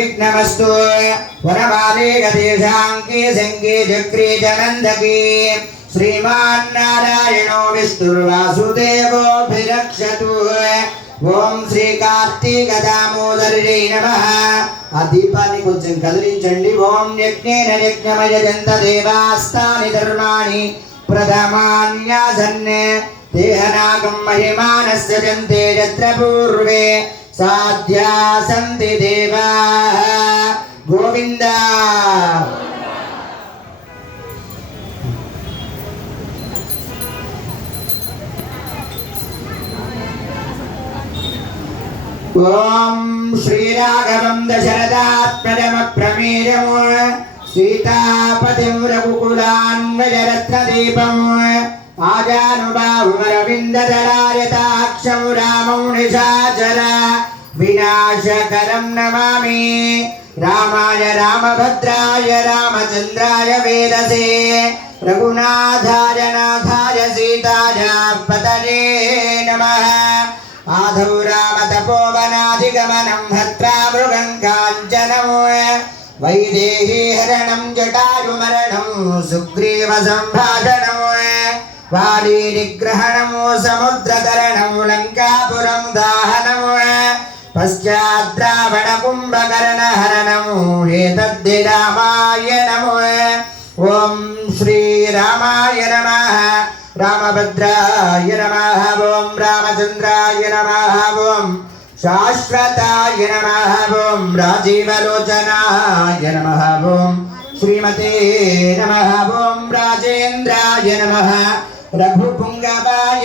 విఘ్నమస్తు వనమాలే గదేశాంకే శంకే చక్రే జనందకే శ్రీమాన్నారాయణో విష్ణుర్వాసుదేవోభిరక్షతు ఓం శ్రీ కార్తీక దామోదరి నమ ఆ దీపాన్ని కొంచెం కదిలించండి. ఓం యజ్ఞేన యజ్ఞమయజంత దేవాస్తాని తరుణాని ప్రథమాన్యాసన్ దేహనాగం మహిమానస్య జంతే యత్ర పూర్వే. సాధ్యా సంతి దేవా. గోవింద. ఓం శ్రీరాఘవం దశరథాత్మజమ ప్రమేయము సీతాపతిం రఘుకులాన్వయరత్నదీపం आजानुबाहुमरविन्ददलायताक्षं रामौ विनाशकरं नमामि। रामाय रामभद्राय रामचन्द्राय वेदसे। रघुनाथाय नाथाय सीताय पतये नमः। आधौ रामतपोवनाधिगमनं हत्रा मृगङ्काञ्चनौ वैदेहीहरणं जटायुमरणं, सुग्रीवसम्भाषणम्। హరణం జటాయుమరణం సుగ్రీవ సంభాషణమో నిగ్రహణము సముద్రతరణం లంకాపురం దాహనము పశ్చాద్రావణ కుంభకరణ హరణము ఏతద్ది రామాయణము ఓం శ్రీరామాయ నమ రామభద్రాయ నమ ఓం రామచంద్రాయ నమ ఓం శాశ్వతాయ నమ ఓం రాజీవలోచనాయ నమ ఓం శ్రీమతే నమః ఓం రాజేంద్రాయ నమః రఘుపుంగవాయ